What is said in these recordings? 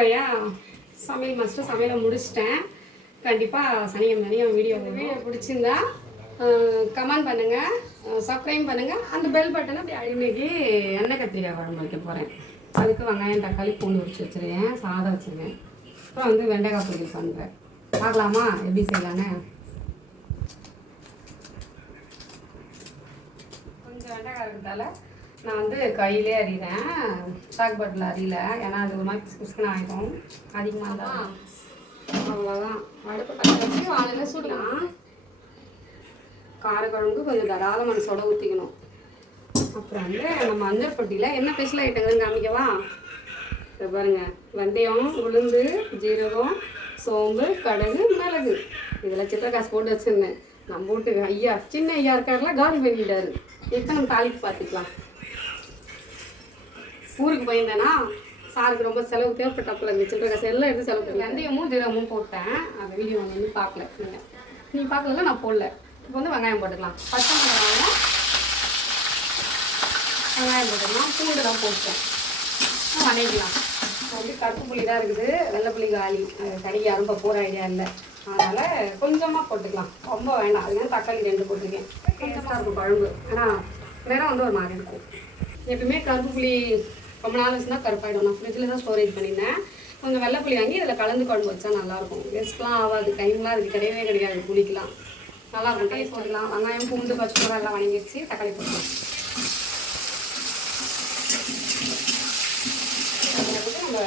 வழியாக சமையல் மாஸ்டர் சமையலை முடிச்சிட்டேன். கண்டிப்பாக சனிக்கிழமை வீடியோ பிடிச்சிருந்தா கமெண்ட் பண்ணுங்கள், சப்ஸ்கிரைப் பண்ணுங்கள், அந்த பெல் பட்டனை அப்படி அடிமைக்கு எண்ணெய் கத்திரிக்காய் குழம்பு வைக்க போகிறேன். அதுக்கு வெங்காயம் தக்காளி பூண்டு உரிச்சு வச்சுருக்கேன், சாதம் வச்சுருக்கேன். அப்புறம் வந்து வெண்டைக்காய் பொரியல் பண்ணுறேன். பார்க்கலாமா எப்படி செய்யலான்னு? கொஞ்சம் வெண்டைக்காய் இருக்கிறதால நான் வந்து கையிலே அறிகிறேன், சாக் பட்டில் அறியல. ஏன்னா அது ஒரு மாதிரி பிசுக்குன்னு ஆகிடும் அதிகமாக தான். அவ்வளோதான். அடுப்பு பற்ற வச்சு வாழையில் சுடலாம். காரக்குழம்புக்கு கொஞ்சம் தாராள மனசோட ஊற்றிக்கணும். அப்புறம் வந்து நம்ம மஞ்சள் பொட்டியில் என்ன ஸ்பெஷல் ஐட்டங்கள்னு காமிக்கவா? இதை பாருங்கள், வெந்தயம், உளுந்து, ஜீரகம், சோம்பு, கடுகு, மிளகு, இதில் சித்திரை காசு போட்டு வச்சுருந்தேன். நம்ம வீட்டுக்கு ஐயா சின்ன ஐயா இருக்காருல காலி பண்ணிட்டாரு. இப்போ நம்ம தாளிப்பு பார்த்துக்கலாம். ஊருக்கு போயிருந்தேன்னா சாருக்கு ரொம்ப செலவு தேவைப்பட்டப்பில் இருந்துச்சு. சில்லறை காசு எல்லாம் எடுத்து செலவு பண்ணி வெந்தயமும் ஜீரகமும் போட்டேன். அந்த வீடியோ வந்து பார்க்கல நீங்கள், நீ பார்க்கல, நான் போடல. இப்போ வந்து வெங்காயம் போட்டுக்கலாம். பச்சை மிளகாயும் வெங்காயம் போட்டுக்கலாம். பூண்டு தான் போட்டேன், வதக்கிக்கலாம். வந்து கருப்பு புளி தான் இருக்குது, வெள்ளை புளி காலி, கறி யாரும் இப்போ போகிற ஐடியா இல்லை. அதனால் கொஞ்சமாக போட்டுக்கலாம், ரொம்ப வேண்டாம். அதுதான் தக்காளி 2 போட்டிருக்கேன். டேஸ்ட்டாக இருக்கும் குழம்பு. ஆனால் வேறு வந்து ஒரு மாதிரி இருக்கும். எப்பவுமே கருப்பு புளி ரொம்ப நாள் வச்சுன்னா கருப்பாயிடும். நான் ஃப்ரிட்ஜில் தான் ஸ்டோரேஜ் பண்ணியிருந்தேன். கொஞ்சம் வெள்ளை புளி வாங்கி இதில் கலந்து குழம்பு வச்சா நல்லாயிருக்கும். வேஸ்ட்லாம் ஆகாது, டைம்லாம் அதுக்கு கிடையவே கிடையாது. புளிக்கலாம் நல்லாயிருக்கும், டேஸ்ட் போடலாம். வெங்காயம், பூண்டு, பச்சை மிளகாய் எல்லாம் வணங்கிடுச்சு. தக்காளி போடலாம். நம்ம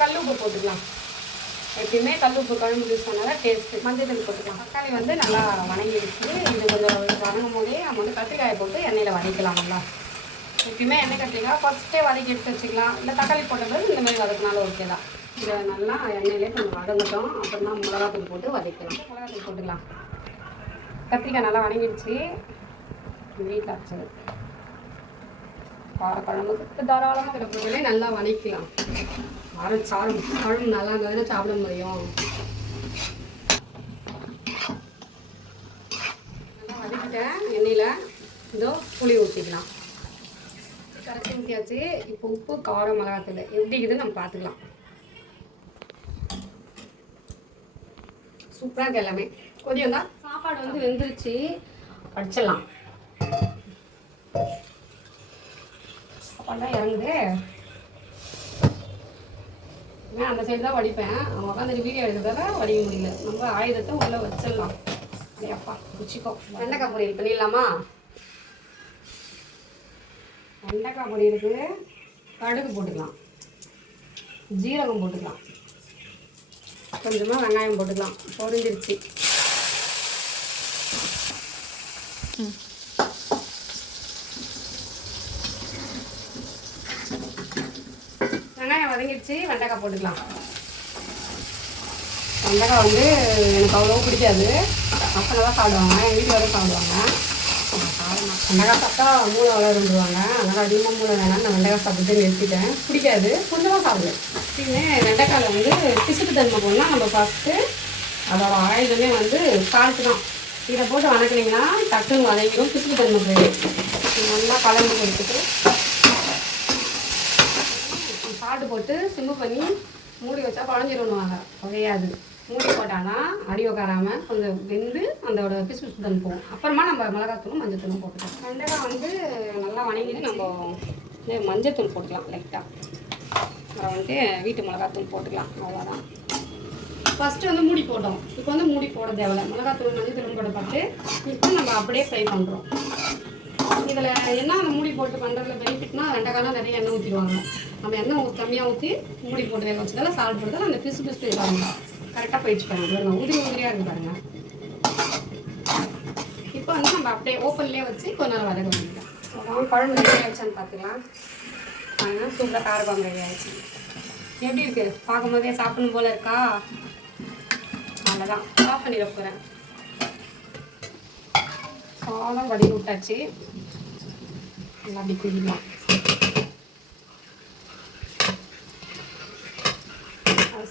கல் உப்பு போட்டுக்கலாம். எப்பயுமே கல் உப்பு குழம்பு யூஸ் பண்ணால் டேஸ்ட்டு. மஞ்சள் தூள் போட்டுக்கலாம். தக்காளி வந்து நல்லா வணங்கிடுச்சு. இது கொஞ்சம் வணங்கும் போதே நம்ம வந்து கத்திரிக்காயை போட்டு எண்ணெயில் வதக்கலாம். நல்லா எப்பயுமே எண்ணெய் கத்திரிக்காய் ஃபஸ்ட்டே வதக்கி எடுத்து வச்சுக்கலாம். இல்லை தக்காளி போட்ட பிறகு இந்த மாதிரி வதக்கினாலும் ஓகே தான். இதை நல்லா எண்ணெயிலே கொஞ்சம் வதங்கட்டும். அப்புறம் தான் மிளகாத்தூள் போட்டு வதக்கலாம். மிளகாத்தூள் போட்டுக்கலாம். கத்திரிக்காய் நல்லா வதங்கிடுச்சு. வீட்டில் அரைச்சது காரக்குழம்புக்கு தாராளமாக இருக்கிற நல்லா வதக்கலாம். சாரம் குழம்பு நல்லா இருந்ததுன்னா சாப்பிட முடியும். நல்லா வதக்கிட்டேன். எண்ணெயில் இதோ புளி ஊற்றிக்கலாம். கரைச்சி ஊற்றியாச்சு. இப்போ உப்பு, காரம், மிளகாத்தூள் எப்படி இருக்குதுன்னு நம்ம பார்த்துக்கலாம். சூப்பராக இருக்குது எல்லாமே. கொஞ்சம் தான் சாப்பாடு வந்து வெந்துருச்சு. படிச்சிடலாம். சாப்பாடுலாம் இறங்குது. நான் அந்த சைடு தான் வடிப்பேன். அவன் உட்காந்து வீடியோ எடுக்கிறதால வடிக்க முடியல. நம்ம ஆயுதத்தை உள்ளே வச்சிடலாம். அப்பா குச்சிக்கோ. வெண்டைக்காய் பொரியல் பண்ணிடலாமா? வெண்டைக்காய் பொரியலுக்கு கடுகு போட்டுக்கலாம், ஜீரகம் போட்டுக்கலாம், கொஞ்சமாக வெங்காயம் போட்டுக்கலாம். பொரிஞ்சிருச்சு. வெங்காயம் வதங்கிடுச்சு. வெண்டைக்காய் போட்டுக்கலாம். வெண்டைக்காய் வந்து எனக்கு அவ்வளோ பிடிக்காது. பசங்க தான் சாப்பிடுவாங்க, எங்கள் வீட்டில் வர சாப்பிடுவாங்க. வெண்டைக்காய் சாப்பிட்டா மூளை வளருவாங்க. அதனால் அதிகமாக மூளை வேணாம். நான் வெண்டைக்காய் சாப்பிட்டு நிறுத்திட்டேன். பிடிக்காது, கொஞ்சமாக சாப்பிடுவேன். எப்படின்னு வெண்டைக்காயில் வந்து பிசுக்கு தன்மை போடலாம். நம்ம ஃபஸ்ட்டு அதோட ஆயுதமே வந்து சால்ட்டு தான். இதை போட்டு வதக்குனீங்கன்னா டக்குன்னு வதங்கிடும், பிசுக்கு தன்மை போயிடும். நல்லா கலந்து கொடுத்துட்டு சால்ட்டு போட்டு சிம்மு பண்ணி மூடி வச்சா குழஞ்சிருவாங்க. குறையாது. மூடி போட்டாங்கன்னா அடி உக்காராமல் கொஞ்சம் வெந்து அதோட பிசு பிசு தன் போகும். அப்புறமா நம்ம மிளகாத்தூளும் மஞ்சத்தூளும் போட்டுக்கலாம். வெண்டைக்காய் வந்து நல்லா வணங்கிட்டு நம்ம மஞ்சத்தூள் போட்டுக்கலாம் லைட்டாக. அப்புறம் வந்து வீட்டு மிளகாத்தூள் போட்டுக்கலாம். அவ்வளோதான். ஃபஸ்ட்டு வந்து மூடி போட்டோம். இப்போ வந்து மூடி போட தேவையில்லை. மிளகாத்தூள் மஞ்சத்தூள் போட பார்த்து இப்போ நம்ம அப்படியே ஃப்ரை பண்ணுறோம். இதில் என்ன அந்த மூடி போட்டு பண்ணுறதுல பெனிஃபிட்னா வெண்டைக்காய்லாம் நிறைய எண்ணெய் ஊற்றிடுவாங்க. நம்ம எண்ணெய் கம்மியாக ஊற்றி மூடி போட்டு வேக வச்சதால சால்ட் போடுறதால அந்த பிசு பிசு இருக்காங்க. கரெக்டாக போயிடுச்சு பாருங்கள். உதிரி உதிரியாக இருக்குது பாருங்கள். இப்போ வந்து நம்ம அப்படியே ஓப்பன்லேயே வச்சு கொஞ்ச நேரம் வதக்க வேண்டியதான். குழம்பு ரெடி ஆகிடுச்சான்னு பார்த்துக்கலாம். பாருங்கள், சூப்பராக காரக்குழம்பு ரெடி ஆகிடுச்சு. எப்படி இருக்குது? பார்க்கும்போதே சாப்பிடணும் போல் இருக்கா? அவ்வளோதான், ஆஃப் பண்ணிட போகிறேன். சாதம் வடி விட்டாச்சு. நல்லா அப்படி குடிக்கலாம்.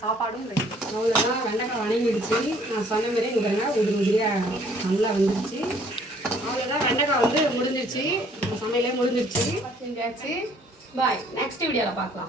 சாப்பாடும் ரெடி. அவ்வளோதான். வெண்டைக்காய் வணங்கிடுச்சு. நான் சொன்ன மாதிரி இங்கே பாருங்க உதிரி உதிரியாக நல்லா வந்துடுச்சு. அவ்வளோதான். வெண்டைக்காய் வந்து முடிஞ்சிருச்சு. சமையலே முடிஞ்சிருச்சு. செஞ்சாச்சு. பாய். நெக்ஸ்ட் வீடியோவில் பார்க்கலாம்.